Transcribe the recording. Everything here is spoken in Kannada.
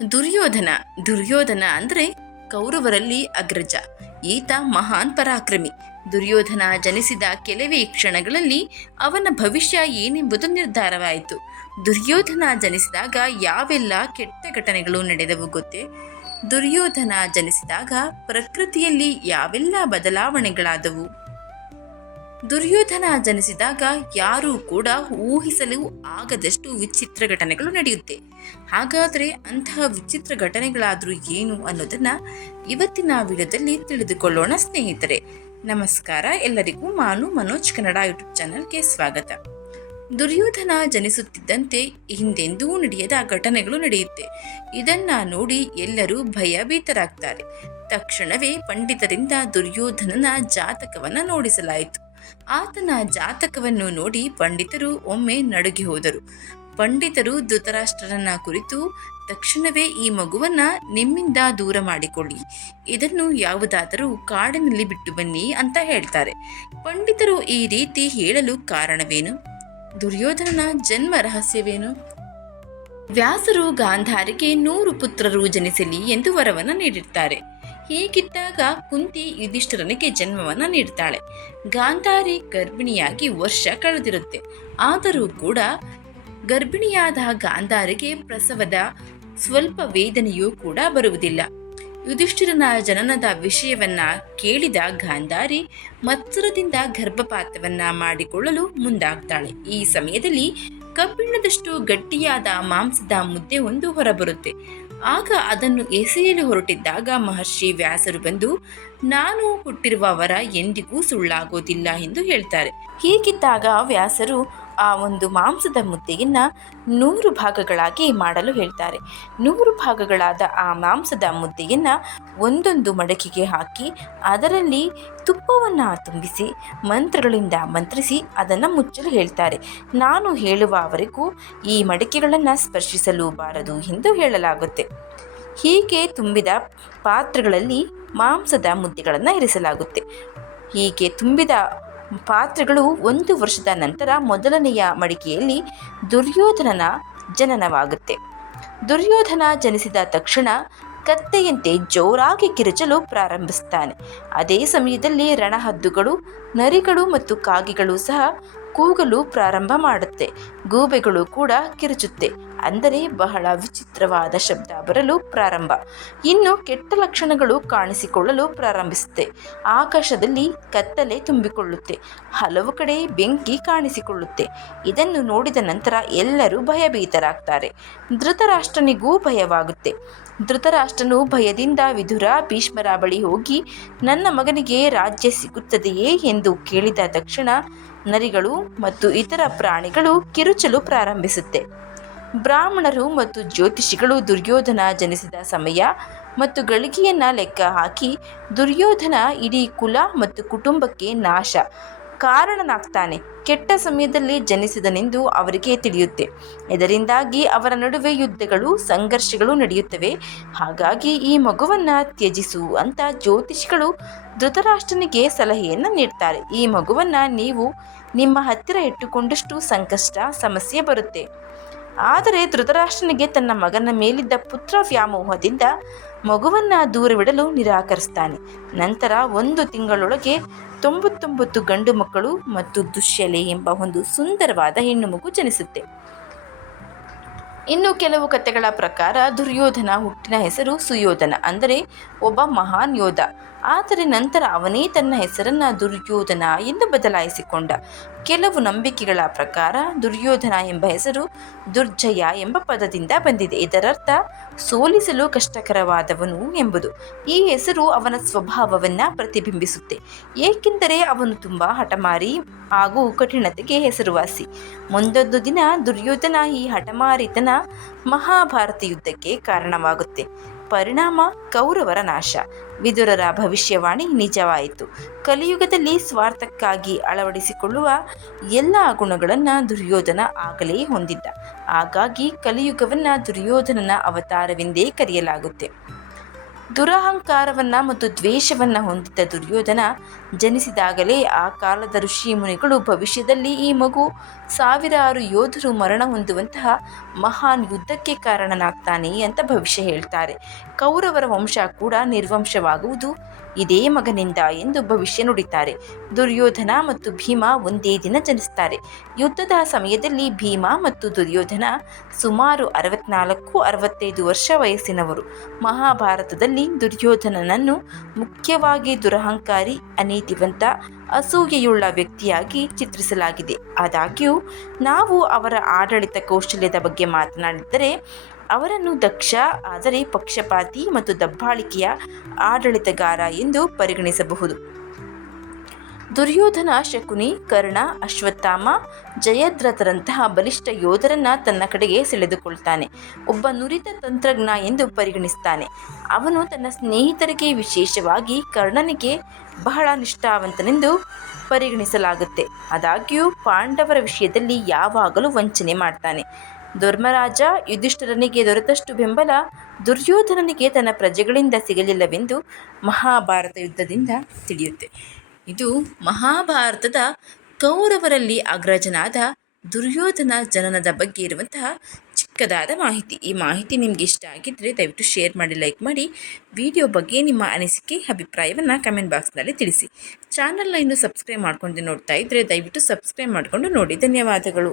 ದುರ್ಯೋಧನ ದುರ್ಯೋಧನ ಅಂದರೆ ಕೌರವರಲ್ಲಿ ಅಗ್ರಜ, ಈತ ಮಹಾನ್ ಪರಾಕ್ರಮಿ. ದುರ್ಯೋಧನ ಜನಿಸಿದ ಕೆಲವೇ ಕ್ಷಣಗಳಲ್ಲಿ ಅವನ ಭವಿಷ್ಯ ಏನೆಂಬುದು ನಿರ್ಧಾರವಾಯಿತು. ದುರ್ಯೋಧನ ಜನಿಸಿದಾಗ ಯಾವೆಲ್ಲ ಕೆಟ್ಟ ಘಟನೆಗಳು ನಡೆದವು ಗೊತ್ತೇ? ದುರ್ಯೋಧನ ಜನಿಸಿದಾಗ ಪ್ರಕೃತಿಯಲ್ಲಿ ಯಾವೆಲ್ಲ ಬದಲಾವಣೆಗಳಾದವು? ದುರ್ಯೋಧನ ಜನಿಸಿದಾಗ ಯಾರೂ ಕೂಡ ಊಹಿಸಲು ಆಗದಷ್ಟು ವಿಚಿತ್ರ ಘಟನೆಗಳು ನಡೆಯುತ್ತೆ. ಹಾಗಾದರೆ ಅಂತಹ ವಿಚಿತ್ರ ಘಟನೆಗಳಾದರೂ ಏನು ಅನ್ನೋದನ್ನ ಇವತ್ತಿನ ವಿಡಿಯೋದಲ್ಲಿ ತಿಳಿದುಕೊಳ್ಳೋಣ, ಸ್ನೇಹಿತರೆ. ನಮಸ್ಕಾರ, ಎಲ್ಲರಿಗೂ ಮಾನು ಮನೋಜ್ ಕನ್ನಡ ಯೂಟ್ಯೂಬ್ ಚಾನಲ್ಗೆ ಸ್ವಾಗತ. ದುರ್ಯೋಧನ ಜನಿಸುತ್ತಿದ್ದಂತೆ ಹಿಂದೆಂದೂ ನಡೆಯದ ಘಟನೆಗಳು ನಡೆಯುತ್ತೆ. ಇದನ್ನ ನೋಡಿ ಎಲ್ಲರೂ ಭಯಭೀತರಾಗ್ತಾರೆ. ತಕ್ಷಣವೇ ಪಂಡಿತರಿಂದ ದುರ್ಯೋಧನನ ಜಾತಕವನ್ನ ನೋಡಿಸಲಾಯಿತು. ಆತನ ಜಾತಕವನ್ನು ನೋಡಿ ಪಂಡಿತರು ಒಮ್ಮೆ ನಡುಗಿ ಹೋದರು. ಪಂಡಿತರು ಧೃತರಾಷ್ಟ್ರರನ್ನ ಕುರಿತು ತಕ್ಷಣವೇ ಈ ಮಗುವನ್ನ ನಿಮ್ಮಿಂದ ದೂರ ಮಾಡಿಕೊಳ್ಳಿ. ಇದನ್ನು ಯಾವುದಾದರೂ ಕಾಡಿನಲ್ಲಿ ಬಿಟ್ಟು ಬನ್ನಿ ಅಂತ ಹೇಳ್ತಾರೆ. ಪಂಡಿತರು ಈ ರೀತಿ ಹೇಳಲು ಕಾರಣವೇನು? ದುರ್ಯೋಧನನ ಜನ್ಮ ರಹಸ್ಯವೇನು? ವ್ಯಾಸರು ಗಾಂಧಾರಿಗೆ ನೂರು ಪುತ್ರರು ಜನಿಸಲಿ ಎಂದು ವರವನ್ನು ನೀಡಿರ್ತಾರೆ. ಹೀಗಿದ್ದಾಗ ಕುಂತಿ ಯುಧಿಷ್ಠರನಿಗೆ ಜನ್ಮವನ್ನು ನೀಡ್ತಾಳೆ. ಗಾಂಧಾರಿ ಗರ್ಭಿಣಿಯಾಗಿ ವರ್ಷ ಕಳೆದಿರುತ್ತೆ. ಆದರೂ ಕೂಡ ಗರ್ಭಿಣಿಯಾದ ಗಾಂಧಾರಿಗೆ ಪ್ರಸವದ ಸ್ವಲ್ಪ ವೇದನೆಯೂ ಕೂಡ ಬರುವುದಿಲ್ಲ. ಯುಧಿಷ್ಠಿರನ ಜನನದ ವಿಷಯವನ್ನ ಕೇಳಿದ ಗಾಂಧಾರಿ ಮತ್ಸರದಿಂದ ಗರ್ಭಪಾತವನ್ನ ಮಾಡಿಕೊಳ್ಳಲು ಮುಂದಾಗ್ತಾಳೆ. ಈ ಸಮಯದಲ್ಲಿ ಕಬ್ಬಿಣದಷ್ಟು ಗಟ್ಟಿಯಾದ ಮಾಂಸದ ಮುದ್ದೆ ಒಂದು ಹೊರಬರುತ್ತೆ. ಆಗ ಅದನ್ನು ಎಸೆಯಲು ಹೊರಟಿದ್ದಾಗ ಮಹರ್ಷಿ ವ್ಯಾಸರು ಬಂದು, ನಾನು ಹುಟ್ಟಿರುವ ವರ ಎಂದಿಗೂ ಸುಳ್ಳಾಗೋದಿಲ್ಲ ಎಂದು ಹೇಳ್ತಾರೆ. ಹೀಗಿದ್ದಾಗ ವ್ಯಾಸರು ಆ ಒಂದು ಮಾಂಸದ ಮುದ್ದೆಯನ್ನು ನೂರು ಭಾಗಗಳಾಗಿ ಮಾಡಲು ಹೇಳ್ತಾರೆ. ನೂರು ಭಾಗಗಳಾದ ಆ ಮಾಂಸದ ಮುದ್ದೆಯನ್ನು ಒಂದೊಂದು ಮಡಕೆಗೆ ಹಾಕಿ ಅದರಲ್ಲಿ ತುಪ್ಪವನ್ನು ತುಂಬಿಸಿ, ಮಂತ್ರಗಳಿಂದ ಮಂತ್ರಿಸಿ ಅದನ್ನು ಮುಚ್ಚಲು ಹೇಳ್ತಾರೆ. ನಾನು ಹೇಳುವವರೆಗೂ ಈ ಮಡಕೆಗಳನ್ನು ಸ್ಪರ್ಶಿಸಲು ಬಾರದು ಎಂದು ಹೇಳಲಾಗುತ್ತೆ. ಹೀಗೆ ತುಂಬಿದ ಪಾತ್ರೆಗಳಲ್ಲಿ ಮಾಂಸದ ಮುದ್ದೆಗಳನ್ನು ಇರಿಸಲಾಗುತ್ತೆ. ಹೀಗೆ ತುಂಬಿದ ಪಾತ್ರೆಗಳು ಒಂದು ವರ್ಷದ ನಂತರ ಮೊದಲನೆಯ ಮಡಿಕೆಯಲ್ಲಿ ದುರ್ಯೋಧನನ ಜನನವಾಗುತ್ತೆ. ದುರ್ಯೋಧನ ಜನಿಸಿದ ತಕ್ಷಣ ಕತ್ತೆಯಂತೆ ಜೋರಾಗಿ ಕಿರುಚಲು ಪ್ರಾರಂಭಿಸ್ತಾನೆ. ಅದೇ ಸಮಯದಲ್ಲಿ ರಣಹದ್ದುಗಳು, ನರಿಗಳು ಮತ್ತು ಕಾಗಿಗಳು ಸಹ ಕೂಗಲು ಪ್ರಾರಂಭ ಮಾಡುತ್ತೆ. ಗೂಬೆಗಳು ಕೂಡ ಕಿರುಚುತ್ತೆ. ಅಂದರೆ ಬಹಳ ವಿಚಿತ್ರವಾದ ಶಬ್ದ ಬರಲು ಪ್ರಾರಂಭ. ಇನ್ನು ಕೆಟ್ಟ ಲಕ್ಷಣಗಳು ಕಾಣಿಸಿಕೊಳ್ಳಲು ಪ್ರಾರಂಭಿಸುತ್ತೆ. ಆಕಾಶದಲ್ಲಿ ಕತ್ತಲೆ ತುಂಬಿಕೊಳ್ಳುತ್ತೆ. ಹಲವು ಕಡೆ ಬೆಂಕಿ ಕಾಣಿಸಿಕೊಳ್ಳುತ್ತೆ. ಇದನ್ನು ನೋಡಿದ ನಂತರ ಎಲ್ಲರೂ ಭಯಭೀತರಾಗ್ತಾರೆ. ಧೃತರಾಷ್ಟ್ರನಿಗೂ ಭಯವಾಗುತ್ತೆ. ಧೃತರಾಷ್ಟ್ರನು ಭಯದಿಂದ ವಿಧುರ ಭೀಷ್ಮರ ಬಳಿ ಹೋಗಿ, ನನ್ನ ಮಗನಿಗೆ ರಾಜ್ಯ ಸಿಗುತ್ತದೆಯೇ? ಎಂದು ಕೇಳಿದ ತಕ್ಷಣ ನರಿಗಳು ಮತ್ತು ಇತರ ಪ್ರಾಣಿಗಳು ಕಿರುಚಲು ಪ್ರಾರಂಭಿಸುತ್ತೆ. ಬ್ರಾಹ್ಮಣರು ಮತ್ತು ಜ್ಯೋತಿಷಿಗಳು ದುರ್ಯೋಧನ ಜನಿಸಿದ ಸಮಯ ಮತ್ತು ಗಳಿಗೆಯನ್ನ ಲೆಕ್ಕ ಹಾಕಿ ದುರ್ಯೋಧನ ಇಡೀ ಕುಲ ಮತ್ತು ಕುಟುಂಬಕ್ಕೆ ನಾಶ. ಕಾರಣನಾಗ್ತಾನೆ. ಕೆಟ್ಟ ಸಮಯದಲ್ಲಿ ಜನಿಸಿದನೆಂದು ಅವರಿಗೆ ತಿಳಿಯುತ್ತೆ. ಇದರಿಂದಾಗಿ ಅವರ ನಡುವೆ ಯುದ್ಧಗಳು, ಸಂಘರ್ಷಗಳು ನಡೆಯುತ್ತವೆ. ಹಾಗಾಗಿ ಈ ಮಗುವನ್ನ ತ್ಯಜಿಸು ಅಂತ ಜ್ಯೋತಿಷಿಗಳು ಧೃತರಾಷ್ಟ್ರನಿಗೆ ಸಲಹೆಯನ್ನು ನೀಡ್ತಾರೆ. ಈ ಮಗುವನ್ನ ನೀವು ನಿಮ್ಮ ಹತ್ತಿರ ಇಟ್ಟುಕೊಂಡಷ್ಟು ಸಂಕಷ್ಟ, ಸಮಸ್ಯೆ ಬರುತ್ತೆ. ಆದರೆ ಧೃತರಾಷ್ಟ್ರನಿಗೆ ತನ್ನ ಮಗನ ಮೇಲಿದ್ದ ಪುತ್ರ ವ್ಯಾಮೋಹದಿಂದ ಮಗುವನ್ನ ದೂರವಿಡಲು ನಿರಾಕರಿಸ್ತಾನೆ. ನಂತರ ಒಂದು ತಿಂಗಳೊಳಗೆ ತೊಂಬತ್ತೊಂಬತ್ತು ಗಂಡು ಮಕ್ಕಳು ಮತ್ತು ದುಶ್ಯಲೆ ಎಂಬ ಒಂದು ಸುಂದರವಾದ ಹೆಣ್ಣು ಮಗು ಜನಿಸುತ್ತೆ. ಇನ್ನು ಕೆಲವು ಕಥೆಗಳ ಪ್ರಕಾರ ದುರ್ಯೋಧನ ಹುಟ್ಟಿನ ಹೆಸರು ಸುಯೋಧನ, ಅಂದರೆ ಒಬ್ಬ ಮಹಾನ್ ಯೋಧ. ಆದರೆ ನಂತರ ಅವನೇ ತನ್ನ ಹೆಸರನ್ನ ದುರ್ಯೋಧನ ಎಂದು ಬದಲಾಯಿಸಿಕೊಂಡ. ಕೆಲವು ನಂಬಿಕೆಗಳ ಪ್ರಕಾರ ದುರ್ಯೋಧನ ಎಂಬ ಹೆಸರು ದುರ್ಜಯ ಎಂಬ ಪದದಿಂದ ಬಂದಿದೆ. ಇದರರ್ಥ, ಸೋಲಿಸಲು ಕಷ್ಟಕರವಾದವನು ಎಂಬುದು. ಈ ಹೆಸರು ಅವನ ಸ್ವಭಾವವನ್ನು ಪ್ರತಿಬಿಂಬಿಸುತ್ತೆ. ಏಕೆಂದರೆ ಅವನು ತುಂಬ ಹಠಮಾರಿ ಹಾಗೂ ಕಠಿಣತೆಗೆ ಹೆಸರುವಾಸಿ. ಮುಂದೊಂದು ದಿನ ದುರ್ಯೋಧನ ಈ ಹಠಮಾರಿತನ ಮಹಾಭಾರತ ಯುದ್ಧಕ್ಕೆ ಕಾರಣವಾಗುತ್ತೆ. ಪರಿಣಾಮ, ಕೌರವರ ನಾಶ. ವಿದುರರ ಭವಿಷ್ಯವಾಣಿ ನಿಜವಾಯಿತು. ಕಲಿಯುಗದಲ್ಲಿ ಸ್ವಾರ್ಥಕ್ಕಾಗಿ ಅಳವಡಿಸಿಕೊಳ್ಳುವ ಎಲ್ಲ ಗುಣಗಳನ್ನು ದುರ್ಯೋಧನ ಆಗಲೇ ಹೊಂದಿದ್ದ. ಹಾಗಾಗಿ ಕಲಿಯುಗವನ್ನು ದುರ್ಯೋಧನನ ಅವತಾರವೆಂದೇ ಕರೆಯಲಾಗುತ್ತೆ. ದುರಹಂಕಾರವನ್ನು ಮತ್ತು ದ್ವೇಷವನ್ನು ಹೊಂದಿದ್ದ ದುರ್ಯೋಧನ ಜನಿಸಿದಾಗಲೇ ಆ ಕಾಲದ ಋಷಿ ಮುನಿಗಳು ಭವಿಷ್ಯದಲ್ಲಿ ಈ ಮಗು ಸಾವಿರಾರು ಯೋಧರು ಮರಣ ಹೊಂದುವಂತಹ ಮಹಾನ್ ಯುದ್ಧಕ್ಕೆ ಕಾರಣನಾಗ್ತಾನೆ ಅಂತ ಭವಿಷ್ಯ ಹೇಳ್ತಾರೆ. ಕೌರವರ ವಂಶ ಕೂಡ ನಿರ್ವಂಶವಾಗುವುದು ಇದೇ ಮಗನಿಂದ ಎಂದು ಭವಿಷ್ಯ ನುಡಿತಾರೆ. ದುರ್ಯೋಧನ ಮತ್ತು ಭೀಮ ಒಂದೇ ದಿನ ಜನಿಸ್ತಾರೆ. ಯುದ್ಧದ ಸಮಯದಲ್ಲಿ ಭೀಮ ಮತ್ತು ದುರ್ಯೋಧನ ಸುಮಾರು ಅರವತ್ನಾಲ್ಕು ಅರವತ್ತೈದು ವರ್ಷ ವಯಸ್ಸಿನವರು. ಮಹಾಭಾರತದಲ್ಲಿ ದುರ್ಯೋಧನನನ್ನು ಮುಖ್ಯವಾಗಿ ದುರಹಂಕಾರಿ, ಅನೀತಿವಂತ, ಅಸೂಯೆಯುಳ್ಳ ವ್ಯಕ್ತಿಯಾಗಿ ಚಿತ್ರಿಸಲಾಗಿದೆ. ಆದಾಗ್ಯೂ, ನಾವು ಅವರ ಆಡಳಿತ ಕೌಶಲ್ಯದ ಬಗ್ಗೆ ಮಾತನಾಡಿದರೆ ಅವರನ್ನು ದಕ್ಷ, ಆದರೆ ಪಕ್ಷಪಾತಿ ಮತ್ತು ದಬ್ಬಾಳಿಕೆಯ ಆಡಳಿತಗಾರ ಎಂದು ಪರಿಗಣಿಸಬಹುದು. ದುರ್ಯೋಧನ, ಶಕುನಿ, ಕರ್ಣ, ಅಶ್ವತ್ಥಾಮ, ಜಯದ್ರಥರಂತಹ ಬಲಿಷ್ಠ ಯೋಧರನ್ನ ತನ್ನ ಕಡೆಗೆ ಸೆಳೆದುಕೊಳ್ತಾನೆ. ಒಬ್ಬ ನುರಿತ ತಂತ್ರಜ್ಞ ಎಂದು ಪರಿಗಣಿಸ್ತಾನೆ. ಅವನು ತನ್ನ ಸ್ನೇಹಿತರಿಗೆ ವಿಶೇಷವಾಗಿ ಕರ್ಣನಿಗೆ ಬಹಳ ನಿಷ್ಠಾವಂತನೆಂದು ಪರಿಗಣಿಸಲಾಗುತ್ತೆ. ಆದಾಗ್ಯೂ, ಪಾಂಡವರ ವಿಷಯದಲ್ಲಿ ಯಾವಾಗಲೂ ವಂಚನೆ ಮಾಡ್ತಾನೆ. ಧರ್ಮರಾಜ ಯುಧಿಷ್ಠರನಿಗೆ ದೊರೆತಷ್ಟು ಬೆಂಬಲ ದುರ್ಯೋಧನನಿಗೆ ತನ್ನ ಪ್ರಜೆಗಳಿಂದ ಸಿಗಲಿಲ್ಲವೆಂದು ಮಹಾಭಾರತ ಯುದ್ಧದಿಂದ ತಿಳಿಯುತ್ತೆ. ಇದು ಮಹಾಭಾರತದ ಕೌರವರಲ್ಲಿ ಅಗ್ರಜನಾದ ದುರ್ಯೋಧನ ಜನನದ ಬಗ್ಗೆ ಇರುವಂತಹ ಚಿಕ್ಕದಾದ ಮಾಹಿತಿ. ಈ ಮಾಹಿತಿ ನಿಮಗೆ ಇಷ್ಟ ಆಗಿದ್ದರೆ ದಯವಿಟ್ಟು ಶೇರ್ ಮಾಡಿ ಲೈಕ್ ಮಾಡಿ. ವಿಡಿಯೋ ಬಗ್ಗೆ ನಿಮ್ಮ ಅನಿಸಿಕೆ, ಅಭಿಪ್ರಾಯವನ್ನು ಕಮೆಂಟ್ ಬಾಕ್ಸ್ನಲ್ಲಿ ತಿಳಿಸಿ. ಚಾನಲ್ನ ಇನ್ನೂ ಸಬ್ಸ್ಕ್ರೈಬ್ ಮಾಡ್ಕೊಂಡು ನೋಡ್ತಾ ಇದ್ದರೆ ದಯವಿಟ್ಟು ಸಬ್ಸ್ಕ್ರೈಬ್ ಮಾಡಿಕೊಂಡು ನೋಡಿ. ಧನ್ಯವಾದಗಳು.